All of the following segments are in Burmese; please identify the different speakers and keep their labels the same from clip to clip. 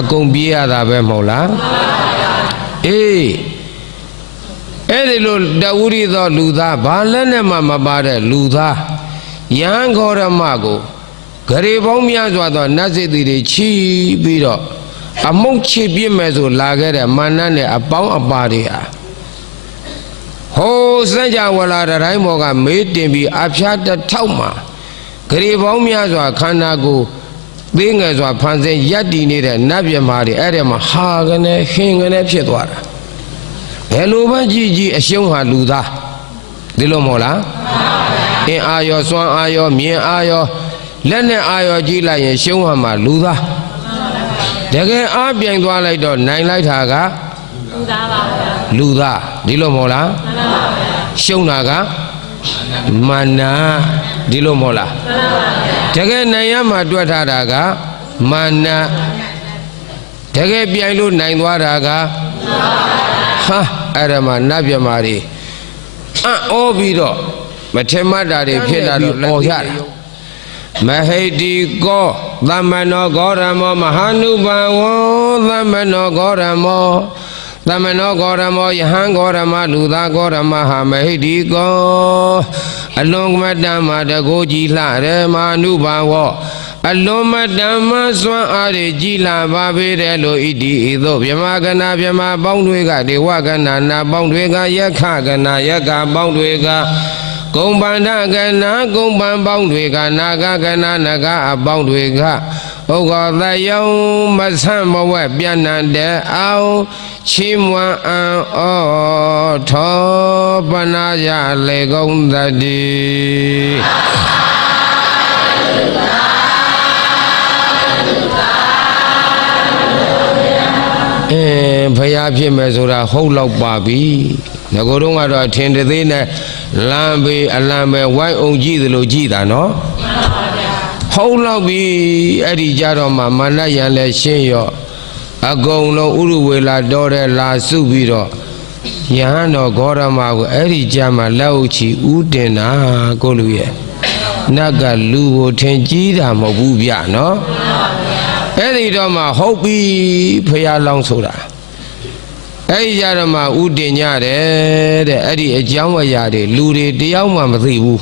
Speaker 1: အကုန်ပြေးရတာပဲမဟုတ်လားအေးအဲ့ဒီလိုတဝုရိသောလူသားဘာလက်နဲ့မှမပါတဲ့လူသားယဟန်ဂေါရမကိုဂရေပေါင်းများစွာသောနတ်စိတ်တွေချီးပြီးတော့အမုတ်ချစ်ပြစ်မယ်ဆိုလာခဲ့တဲ့မာနနဲ့အပေါင်းအပါတွေဟာဟိုးစัจ java ဝလာတိုင်းဘောကမေးတင်ပြီးအဖျားတစ်ထောက်မှာဂရေပေါင်းများစွာခန္ဓာကိုယ် သေးငယ်စွာဖန်ဆင်းရက်တည်နေတဲ့နတ်မြမာတွေအဲ့ဒီမှာဟာကနေဟင်ကနေဖြစ်သွားတာဘယ်လိုမှကြည့်ကြည့်အရှုံးဟာလူသားဒီလိုမဟုတ်လားအင်းအာရောစွမ်းအာရောမြင်အာရောလက်နဲ့အာရောကြည့်လိုက်ရင်ရှုံးဟာမှာလူသားတကယ်အားပြိုင်သွားလိုက်တော့နိုင်လိုက်တာက
Speaker 2: လူသားပါဗျာ
Speaker 1: လူသားဒီလိုမဟုတ်လား
Speaker 2: မှန်ပါဗျာ
Speaker 1: ရှုံးတာကမာနာဒီလိုမဟုတ်လား
Speaker 2: မှန်ပါဗျာ
Speaker 1: တကယ်နိုင်ရမှာတွက်ထားတာကမာနာတကယ်ပြိုင်လို့နိုင်သွားတာကဟာအဲ့ဒါမှနတ်မြမာတွေအံ့ဩပြီးတော့မထင်မှတ်တာတွေဖြစ်လာတော့ပေါ်ရတာမဟိတိကောသမ္မနောဂောရမောမဟာနုဘဝောသမ္မနောဂောရမော သမ္မနောဂောရမောယဟန်ဂောရမလူသားဂောရမဟာမဟိတိကောအလွန်မတ္တမတကိုကြည်လှရမနုဘဝောအလွန်မတ္တမစွမ်းအားတွေကြည်လာပါပေတယ်လို့ဣတိဤသို့မြမကနာမြမပေါင်းတွေကဒေဝကနာနာပေါင်းတွေကယက္ခကနာယက္ခပေါင်းတွေကကုံပန္ဒကနာကုံပန်ပေါင်းတွေကနာဂကနာနဂအပေါင်းတွေက ဥက္ကောသယုံမဆန့်ဘဝပြန်နတဲ့အောင်ချီးမွမ်းအံ့ဩထောပနာရလေကုန်သတည်းအင်းဖျားဖြစ်မယ်ဆိုတာဟုတ်လောက်ပါပြီငကိုတော့ကတော့အထင်တသေးနဲ့လမ်းပေအလံပဲဝိုင်းအောင်ကြည့်သလိုကြည့်တာနော် ဟုတ်လောက်ပြီအဲ့ဒီကြတော့မှမာနယံလည်းရှင်းရော့အကုန်လုံးဥရဝေလာတော်တဲ့လာစုပြီးတော့ယဟန်တော်ဂေါရမကိုအဲ့ဒီကြမှာလက်ဥချီဥတင်တာကိုလူရဲ့နတ်ကလူကိုထင်ကြီးတာမဟုတ်ဘူးဗျနော်အဲ့ဒီတော့မှဟုတ်ပြီဖះလောင်းဆိုတာအဲ့ဒီကြတော့မှဥတင်ကြတယ်တဲ့အဲ့ဒီအကြောင်းအရာတွေလူတွေတယောက်မှမသိဘူး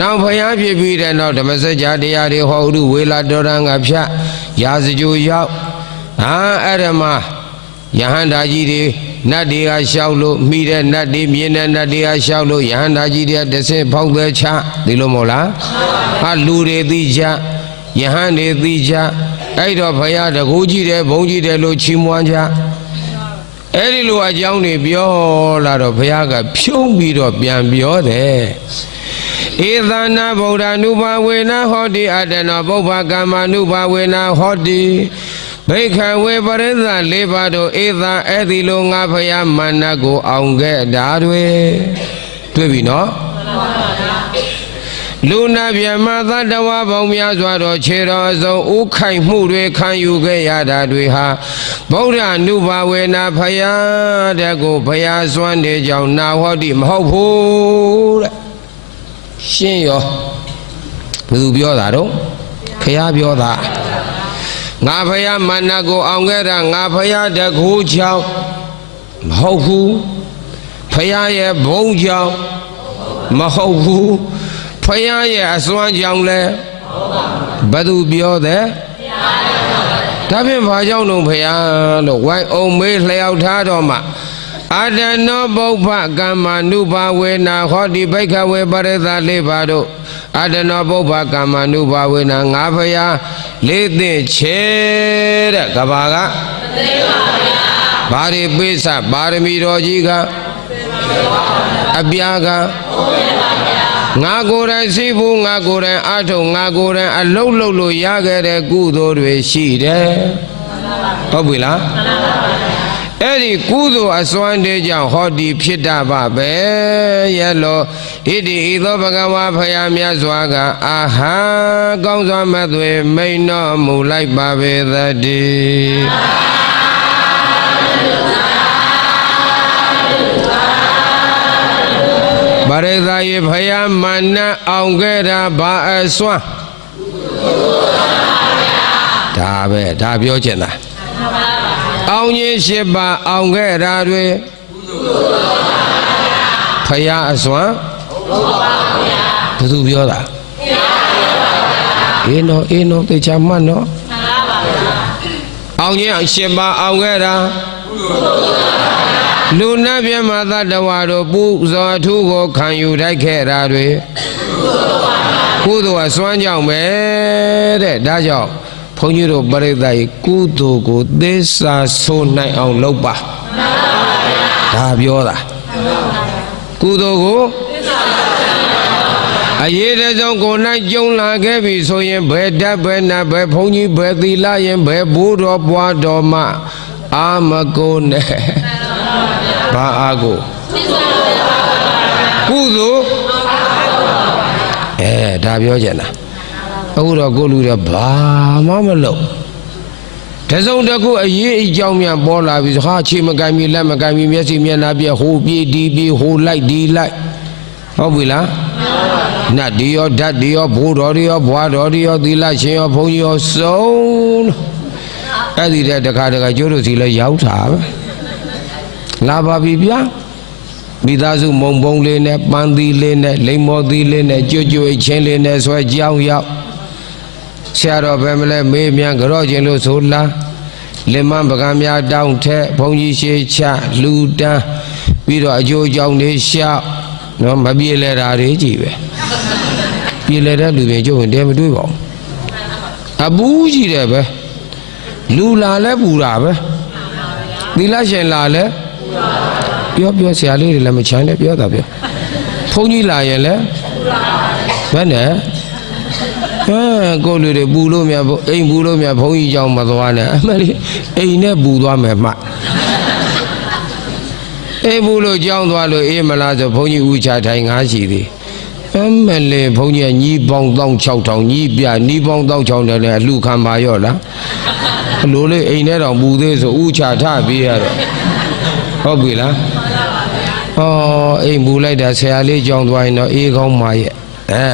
Speaker 1: နောက်ဖျားဖြစ်ပြီးတဲ့နောက်ဓမ္မစကြာတရားတွေဟောဥဒုဝေလာတော်ရံကဖြတ်ရာဇကြိုရောက်ဟာအဲ့ဒါမှယဟန္တာကြီးတွေနတ်တွေကရှောက်လို့မိတဲ့နတ်တွေမြင်တဲ့နတ်တွေကရှောက်လို့ယဟန္တာကြီးတွေကတစ်ဆင့်ဖောက်သေးချဒီလိုမဟုတ်လားဟာလူတွေသိကြယဟန်တွေသိကြအဲ့တော့ဖရာတကူကြီးတယ်ဘုံကြီးတယ်လို့ချီးမွမ်းကြအဲ့ဒီလိုအကြောင်းတွေပြောလာတော့ဘုရားကဖြုံးပြီးတော့ပြန်ပြောတယ် ဧသနာဗုဒ္ဓ ानु ဘာဝေနဟောတိအတ္တနောပုဗ္ဗကမ္မ ानु ဘာဝေနဟောတိဘိခဝေပရိသတ်လေးပါးတို့ဧသအဲ့ဒီလိုငါဖရာမန္နကိုအောင်ခဲ့တာတွေတွေ့ပြီနော်လူနာမြမသတ္တဝါပေါင်းများစွာသောခြေတော်အစုံဥခိုင်မှုတွေခံယူခဲ့ရတာတွေဟာဗုဒ္ဓအနုဘာဝေနာဖယားတဲ့ကိုဖယားစွမ်းနေကြောင်းနာဟောတိမဟုတ်ဘူးတဲ့ ရှင်းရောဘယ်သူပြောတာတော့ဖယားပြောတာငါဖယားမန္နကိုအောင်ခဲ့တာငါဖယားတကူချောင်းမဟုတ်ဘူးဖယားရဲ့ဘုံချောင်းမဟုတ်ဘူးဖယားရဲ့အစွမ်းကြောင့်လဲဘယ်သူပြောတဲ့ဒါဖြင့်ဘာကြောင့်လို့ဖယားလို့ဝိုင်းအောင်မေးလျှောက်ထားတော့မှ အာတနောပုပ္ပကမ္မနုဘာဝေနာဟောတိဘိခဝေပရိသလေးပါတို့အာတနောပုပ္ပကမ္မနုဘာဝေနာငါဖယားလေးသင့်ချေတဲ့ကဘာကမသိပါဗျာဘာတွေပိစပါရမီတော်ကြီးကအပြာကငါကိုယ်တိုင်ရှိဘူးငါကိုယ်တိုင်အထုံငါကိုယ်တိုင်အလုတ်လုတ်လို့ရခဲ့တဲ့ကုသိုလ်တွေရှိတယ်ဟုတ်ပြီလား အဲ့ဒီကုသိုလ်အစွမ်းတွေကြောင့်ဟောဒီဖြစ်တာပါပဲရဲ့လို့ဣတိဤသောဘဂဝါဖယားမြတ်စွာကအာဟာကောင်းစွာမသွေမိန်တော်မူလိုက်ပါပေသတည်းပရိသယေဖယားမနတ်အောင်ခဲ့တာဘာအစွမ်းဒါဒါပဲဒါပြောချင်တာ အောင်ကြီးရှိပါအောင်ခဲ့တာတွေဖရာအစွမ်းဘယ်သူပြောတာအေးနော်အေးနော်တေချာမှတ်နော်အောင်ကြီးအရှင်ပါအောင်ခဲ့တာလူနာပြမသတ္တဝါတို့ပူဇော်အထုကိုခံယူတိုက်ခဲ့တာတွေကုသိုလ်အစွမ်းကြောင့်ပဲတဲ့ဒါကြောင့်ဘု န်းကြီးတို့ပရိသတ်ကြီးကုသိုလ်ကိုသစ္စာဆိုနိုင်အောင်လုပ်ပါဒါပြောတာကုသိုလ်ကိုအရေးတဆုံးကို၌ကြုံလာခဲ့ပြီဆိုရင်ဘယ်ဓာတ်ဘယ်နာဘယ်ဘုန်းကြီးဘယ်သီလရင်ဘယ်ဘိုးတော်ဘွားတော်မှအာမကိုနဲ့ဘာအာကိုကုသိုလ်အဲဒါပြောကြတာ အခုတော့ကိုလူတွေဘာမှမလုပ်တစုံတစ်ခုအရေးအကြောင်းများပေါ်လာပြီဆိုဟာခြေမကင်ပြီလက်မကင်ပြီမျက်စိမျက်နှာပြဟိုပြေးဒီပြေးဟိုလိုက်ဒီလိုက်ဟုတ်ပြီလားနတ်ဒီရောဓာတ်ဒီရောဘိုးတော်ဒီရောဘွားတော်ဒီရောသီလရှင်ရောဘုန်းကြီးရောစုံအဲ့ဒီတဲ့တခါတခါကျိုးတို့စီလဲရောက်တာပဲလာပါပြီဗျာမိသားစုမုံပုံလေးနဲ့ပန်းသီးလေးနဲ့လိမ္မောသီးလေးနဲ့ကြွကြွအိတ်ချင်းလေးနဲ့ဆွဲကြောင်းရောက် ဆရာတော်ဘယ်မလဲမေးမြန်ကြော့ခြင်းလို့ဆိုလားလင်မန်းပကံများတောင်းထက်ဘုန်းကြီးရှေးချလူတန်းပြီးတော့အကျိုးကြောင့်နေရှောက်နော်မပြေလဲတာတွေကြည့်ပဲပြေလဲတဲ့လူတွေကျုပ်ဝင်တဲမတွေးပါဘူးအပူးကြီးတယ်ပဲလူလာလဲပူတာပဲသီလရှင်လာလဲပြောပြောဆရာလေးတွေလည်းမချမ်းနဲ့ပြောတာပြောဘုန်းကြီးလာရင်လဲဘယ်နဲ့ ဟမ်ကိုလူတွေပူလို့မြတ်အိမ်ပူလို့မြတ်ဘုန်းကြီးကြောင့်မသွားနဲ့အမလေးအိမ်နဲ့ပူသွားမယ်မှအေးဘူးလို့ကြောင်းသွားလို့အေးမလားဆိုဘုန်းကြီးဦးချထိုင်ငါရှိသည်အမလေးဘုန်းကြီးကညီးပေါင်း16000ညီးပြညီးပေါင်း16000တယ်လည်းအလှခံပါရော့လားအလိုလေးအိမ်ထဲတော့ပူသေးဆိုဦးချထပြီးရတော့ဟုတ်ပြီလားဩအိမ်ပူလိုက်တာဆရာလေးကြောင်းသွားရင်တော့အေးကောင်းပါရဲ့အဲ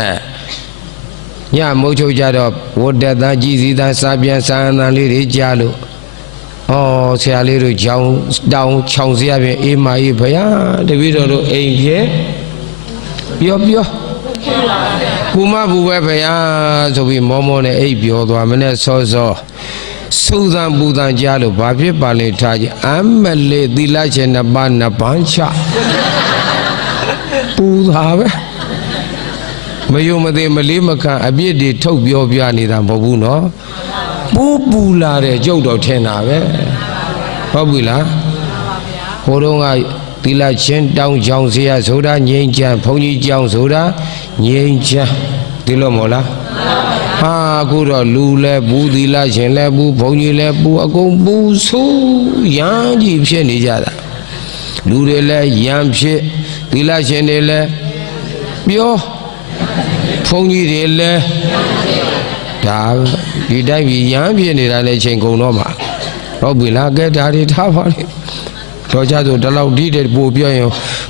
Speaker 1: ညမုတ်ချုပ်ကြတော့ဝတ်တက်သားကြည်စီသားစာပြန်စာအန်တန်လေးတွေကြားလို့ဩဆရာလေးတို့ကြောင်းတောင်းခြောင်စရာပြင်အေးမာအေးဘုရားတပည့်တော်တို့အိမ်ပြဲပြောပြောဘူမဘူပဲဘုရားဆိုပြီးမောမောနဲ့အိပ်ပြောသွားမနဲ့စောစောစူသံပူသံကြားလို့ဘာဖြစ်ပါလဲထားကြအမလေးသီလရှင်နှစ်ပါးနှစ်ပန်းချပူတာပဲ မယုံမသေးမလေးမခံအပြစ်တွေထုတ်ပြောပြနေတာမဟုတ်ဘူးနော်ပူပူလာတဲ့ကြုတ်တော့ထင်တာပဲဟုတ်ပြီလားဟိုတုန်းကသီလချင်းတောင်းချောင်းစရာဆိုတာငြိမ်းချမ်းဘုန်းကြီးကျောင်းဆိုတာငြိမ်းချမ်းဒီလိုမဟုတ်လားဟာအခုတော့လူလဲဘူးသီလရှင်လဲဘူးဘုန်းကြီးလဲဘူးအကုန်ဘူးဆိုးရမ်းကြီးဖြစ်နေကြတာလူတွေလဲရမ်းဖြစ်သီလရှင်တွေလဲပြော ဘုန်းကြီးတွေလဲဒါဒီတိုင်းပြည်ရမ်းဖြစ်နေတာလဲချိန်ကုန်တော့မှာဟုတ်ပြီလားကဲဒါတွေထားပါလေတော့ကြဆိုဒီလောက်ဒီတဲ့ပို့ပြောရင်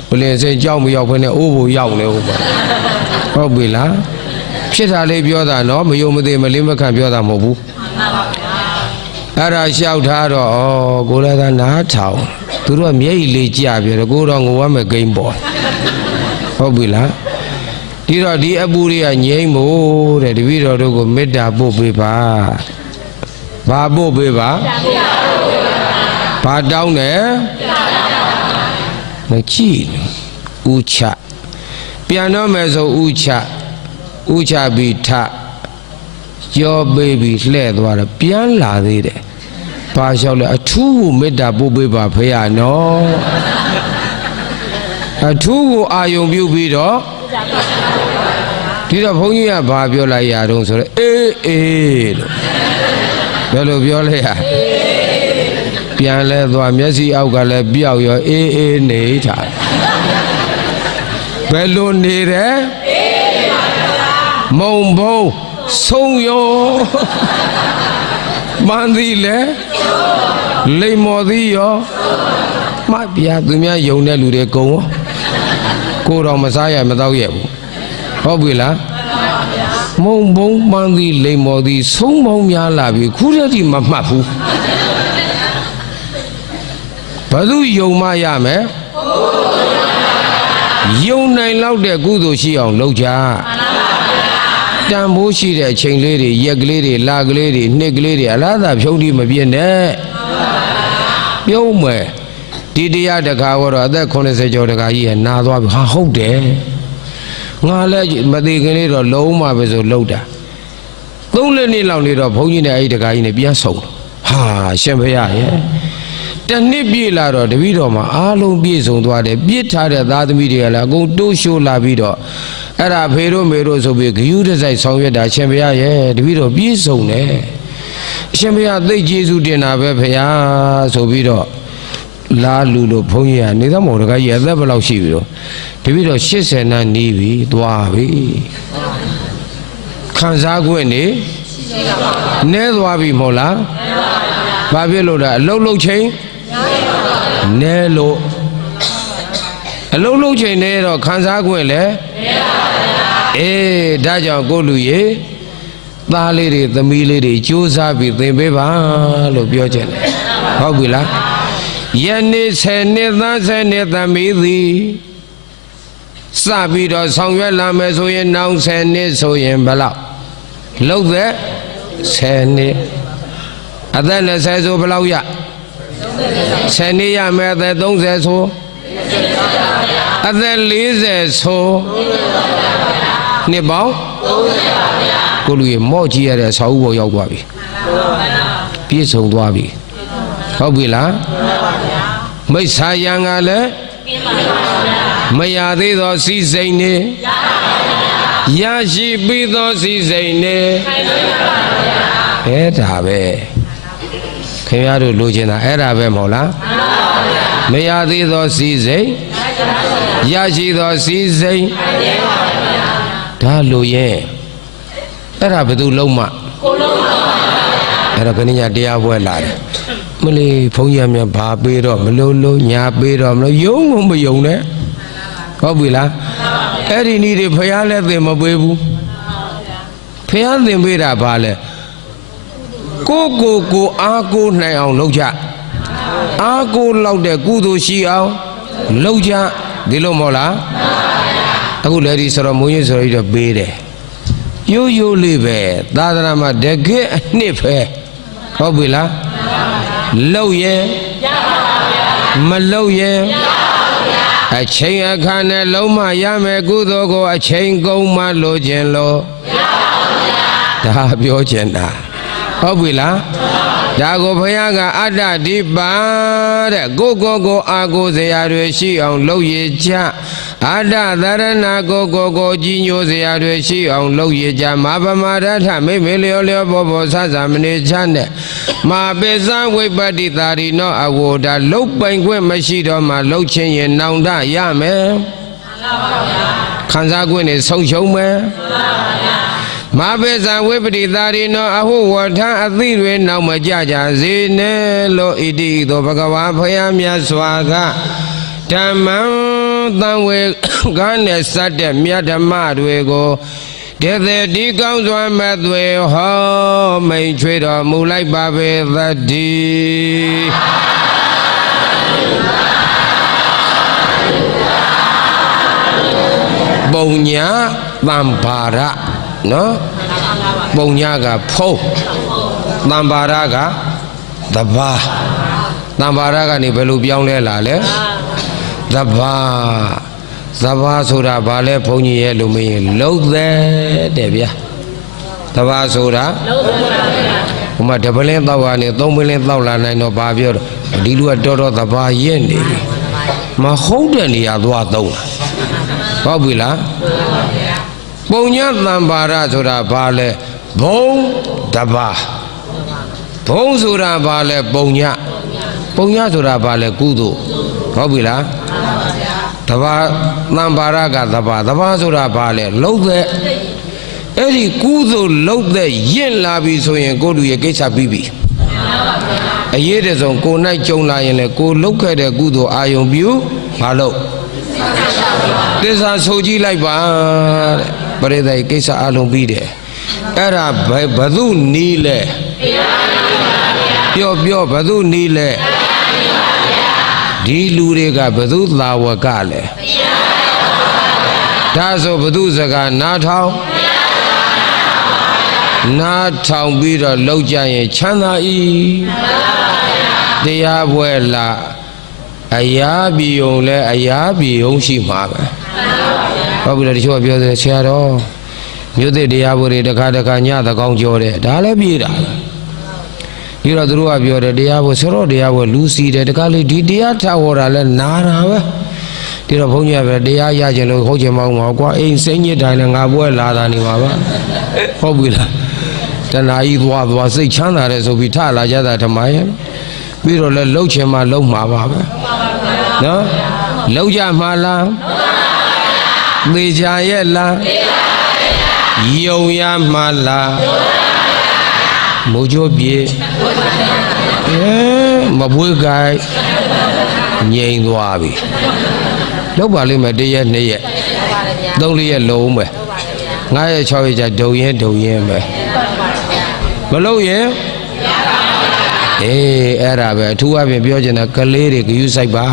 Speaker 1: ဘလင်စိတ်ကြောက်မရောက်ဖ ೇನೆ အိုးဖို့ရောက်နေဟုတ်ပါဟုတ်ပြီလားဖြစ်တာလေးပြောတာနော်မယုံမသေးမလေးမခံပြောတာမဟုတ်ဘူးအဲ့ဒါလျှောက်ထားတော့ဩကိုလည်းသာနားထောင်သူတို့ကမျက်ရည်လေးကြပြတယ်ကိုတော့ငိုရမယ်ဂိမ်းပေါ်ဟုတ်ပြီလား ဒီတော့ဒီအပူတွေကငြိမ့်ဖို့တဲ့တပည့်တော်တို့ကိုမေတ္တာပို့ပေးပါဘာပို့ပေးပါဘာတောင်းတယ်မကြည့်ဥချပြန်တော့မယ်ဆိုဥချဥချပြီးထကြောပေးပြီးလှဲ့သွားတော့ပြန်လာသေးတယ်ဘာလျှောက်လဲအထူးကိုမေတ္တာပို့ပေးပါဖေရနော်အထူးကိုအာယုံပြုပြီးတော့ ဒီတော့ဘုန်းကြီးကဘာပြောလိုက်ရတော့ဆိုတော့အေးအေးလို့ဘယ်လိုပြောလဲရပြန်လဲသွားမျက်စိအောက်ကလည်းပြောက်ရောအေးအေးနေထားဘယ်လိုနေတယ်မုံဘုံဆုံးရောမန်းသည်လဲလိမ္မော်သည်ရောမပြသူများယုံတဲ့လူတွေကုံရော ကိုယ်တော်မစားရမတော့ရဘူးဟုတ်ပြီလားမုံဘုံပန်းသည်လိမ္မော်သည်ဆုံးပေါင်းများလာပြီခုတည်းဒီမမှတ်ဘူးဘယ်သူယုံမရမယ်ယုံနိုင်လောက်တဲ့ကုသိုလ်ရှိအောင်လုပ်ကြတန်ဖိုးရှိတဲ့အချိန်လေးတွေရက်ကလေးတွေလကလေးတွေနှစ်ကလေးတွေအလားသာဖြုံးတိမပြည့်နဲ့ပြုံးမယ် ဒီတရားတခါတော့အသက်80ကျော်တခါကြီးကနာသွားပြီဟာဟုတ်တယ်ငါလည်းမသေးခင်လေးတော့လုံးမပဲဆိုလှုပ်တာသုံးလက်နှစ်လောက်နေတော့ဘုန်းကြီးနဲ့အဲ့ဒီတခါကြီးနဲ့ပြန်ဆုံဟာရှင်ဖရရဲ့တနှစ်ပြည့်လာတော့တပည့်တော်မှာအားလုံးပြည့်စုံသွားတယ်ပြစ်ထားတဲ့သားသမီးတွေကလည်းအကုန်တိုးရှိုးလာပြီးတော့အဲ့ဒါဖေတို့မေတို့ဆိုပြီးဂယုတစိုက်ဆောင်ရွက်တာရှင်ဖရရဲ့တပည့်တော်ပြည့်စုံတယ်အရှင်ဖရသိတ်ကျေးဇူးတင်တာပဲဖရဆိုပြီးတော့ လာလူလို့ဘုန်းကြီးကနေသမော်တကကြီးအသက်ဘယ်လောက်ရှိပြီတော့တပည့်တော်80နန်းနီးပြီသွားပြီခံစား권နေနဲသွားပြီမဟုတ်လားဘာဖြစ်လို့လဲအလုတ်လုတ်ချိန်နဲလို့အလုတ်လုတ်ချိန်နဲတော့ခံစား권လဲအေးဒါကြောင့်ကိုလူရေသားလေးတွေသမီးလေးတွေကြိုးစားပြီးသင်ပေးပါလို့ပြောချင်တယ်ဟုတ်ပြီလား ယနေ့10နှစ်သား10နှစ်သမီးသည်စပြီးတော့ဆောင်ရွက်လာမယ်ဆိုရင်နောက်10နှစ်ဆိုရင်ဘယ်လောက်လုံးသက်10နှစ်အသက်20ဆိုဘယ်လောက်ရ10နှစ်ရမယ်အသက်30ဆိုအသက်40ဆိုနှစ်ပေါင်းကိုလူရေမော့ကြည့်ရတဲ့ဆောက်ဥပေါ်ရောက်သွားပြီပြည့်စုံသွားပြီဟုတ်ပြီလား မိစ္ဆာယံကလည်းမရသေးသောစီစိန်နေရရှိပြီးသောစီစိန်နေအဲ့ဒါပဲခင်ဗျားတို့လိုချင်တာအဲ့ဒါပဲမဟုတ်လားမရသေးသောစီစိန်ရရှိသောစီစိန်ဒါလိုရဲ့အဲ့ဒါဘယ်သူလုံးမကိုလုံးပါအဲ့တော့ခဏညာတရားပွဲလာတယ် မလေးဘုန်းကြီးများဘာပေးတော့မလို့လို့ညာပေးတော့မလို့ယုံကုန်မယုံနဲ့ဟုတ်ပြီလားအဲ့ဒီနီးတွေဖះလည်းသင်မပေးဘူးဖះသင်ပေးတာဘာလဲကိုကိုကိုအားကိုနိုင်အောင်လုပ်ကြအားကိုလောက်တဲ့ကုသိုလ်ရှိအောင်လုပ်ကြဒီလိုမဟုတ်လားအခုလည်းဒီဆိုတော့မုန်းကြီးဆိုတော့ပေးတယ်ရိုးရိုးလေးပဲသာသနာမှာတကယ်အနှစ်ပဲဟုတ်ပြီလား လှုပ်ရင်မလှုပ်ရင်အချိန်အခါနဲ့လုံးမရမယ်ကုသိုလ်ကိုအချိန်ကုန်မှလိုခြင်းလို့ဒါပြောချင်တာဟုတ်ပြီလားဒါကိုဘုရားကအတ္တဒီပါတဲ့ကိုကိုကိုအာကိုစရာတွေရှိအောင်လုပ်ရကြ အတ္တသရဏကိုကိုကိုကြီးညိုစရာတွေရှိအောင်လုပ်ရကြမာပမာရထမိမေလျောလျောဘောဘောဆဆမနေချနဲ့မာပိစဝိပ္ပတ္တိတာရီနောအဝေဒါလုတ်ပိုင်ခွင့်မရှိတော့မှလှုပ်ချင်းရင်နောင်တရမယ်ခံစား권နေဆုံးရှုံးမယ်မဘေဇံဝိပတိတာရိနောအဟုဝထံအသိတွေနောက်မကြကြစေနဲ့လို့ဣတိဤသို့ဘဂဝါဖယားမြတ်စွာကဓမ္မံ တံဝေကားနဲ့စတဲ့မြတ်ဓမ္မတွေကိုတေသေးဒီကောင်းစွာမဲ့သွေဟောမိန်ချွေတော်မူလိုက်ပါပေသတည်းပုံညာတံပါရနော်ပုံညာကဖုံးတံပါရကတဘာတံပါရကနေဘယ်လိုပြောင်းလဲလာလဲ တဘာတဘာဆိုတာဘာလဲဘုန်းကြီးရဲ့လူမင်းလှုပ်သက်တဲ့ဗျာတဘာဆိုတာ
Speaker 2: လုံးဝပါဗျာ
Speaker 1: ဟိုမှာတပလင်းတောက်ကနေသုံးပလင်းတောက်လာနိုင်တော့ဘာပြောတော့ဒီလူကတော်တော်တဘာရင့်နေပြီမဟုတ်တဲ့နေရာသွားသုံးတာဟုတ်ပြီလားပုံညတံပါရဆိုတာဘာလဲဘုံတဘာဘုံဆိုတာဘာလဲပုံညပုံညဆိုတာဘာလဲကုသိုလ်ဟုတ်ပြီလား တဘာတံပါရကတဘာတဘာဆိုတာဘာလဲလှုပ်တဲ့အဲ့ဒီကုသိုလ်လှုပ်တဲ့ရင့်လာပြီဆိုရင်ကိုယ့်လူရဲ့ကိစ္စပြီးပြီအရေးတဆုံးကိုနိုင်ကြုံလာရင်လေကိုလှုပ်ခဲ့တဲ့ကုသိုလ်အာယုံပြုမလုပ်သစ္စာဆိုကြည့်လိုက်ပါတဲ့ပရိသေကိစ္စအလုံးပြီးတယ်အဲ့ဒါဘယ်ဘသူနီးလဲပြောပြောဘသူနီးလဲ ဒီလူတွေကဘသူသာဝကလဲဒါဆိုဘသူစကားနားထောင်နားထောင်ပြီးတော့လောက်ကြရင်ချမ်းသာဤတရားပွဲလာအရာပြေုံလဲအရာပြေုံရှိမှာပဲဟုတ်ပြီလားတချို့ကပြောတယ်ဆရာတော်မြို့သစ်တရားပွဲတွေတစ်ခါတစ်ခါညသကောင်းကြောတယ်ဒါလည်းပြေးတာ ပြီးတော့သူတို့ကပြောတယ်တရားပွဲဆိုတော့တရားပွဲလူစီတယ်တခါလေဒီတရားထားဟောတာလဲနာတာပဲဒီတော့ဘုန်းကြီးကပဲတရားရခြင်းလို့ဟုတ်ချင်မအောင်ပါကွာအိမ်စိမ့်ညစ်တိုင်းလည်းငါပွဲလာတာနေပါပါဟုတ်ပြီလားတဏှာကြီးသွားသွားစိတ်ချမ်းသာတယ်ဆိုပြီးထလာကြတာဓမ္မရဲ့ပြီးတော့လဲလှုပ်ချင်မှလှုပ်မှာပါပဲနော်လှုပ်ကြမှာလားသေချာရဲ့လားယုံရမှာလား မိုးကြိုးပြေအဲမပွေးကြိုက်ငြိမ်သွားပြီလောက်ပါလိမ့်မယ်တစ်ရက်နှစ်ရက်သုံးလေးရက်လုံးပဲငါးရက်၆ရက်ကြာဒုံရင်ဒုံရင်ပဲမလို့ရင်အေးအဲ့ဒါပဲအထူးအပြင်ပြောချင်တာကလေးတွေဂယုစိုက်ပါ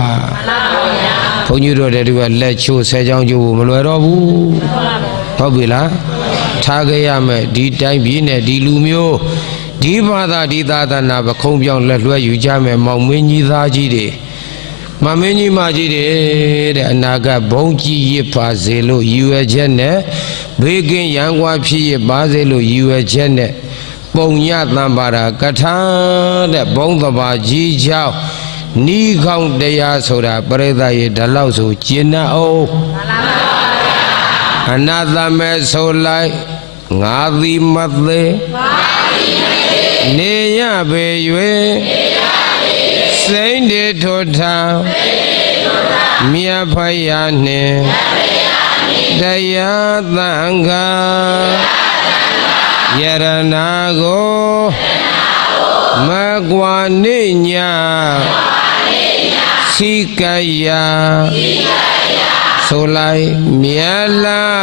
Speaker 1: ဘုန်းကြီးတို့တဲ့သူကလက်ချိုးဆဲချောင်းချိုးဖို့မလွယ်တော့ဘူးဟုတ်ပြီလားထားခဲ့ရမယ်ဒီတိုင်းပြည်နဲ့ဒီလူမျိုး ဒီဘာသာဒီသာသနာပခုံးပြောင်းလက်လွှဲယူကြမယ်မောင်မင်းကြီးသားကြီးတွေမမင်းကြီးမကြီးတွေတဲ့အနာဂတ်ဘုံကြီးရစ်ပါစေလို့ရည်ရွယ်ချက်နဲ့ဘေးကင်းရန်ကွာဖြစ်ရပါစေလို့ရည်ရွယ်ချက်နဲ့ပုံညတံပါရာကထာတဲ့ဘုံတဘာကြီးချောင်းနီးခေါင်တရားဆိုတာပရိသတ်ရေဒီလောက်ဆိုကျင့်နှအောင်အနာတမဲဆိုလိုက်ငါသည်မသေးနေ ရပေ၍စိမ့်တေထွထမြတ်ဖယားနှင့်တရားသံဃာယရနာကိုမကွာနေညာစိကယဆိုလိုက်မြတ်လာ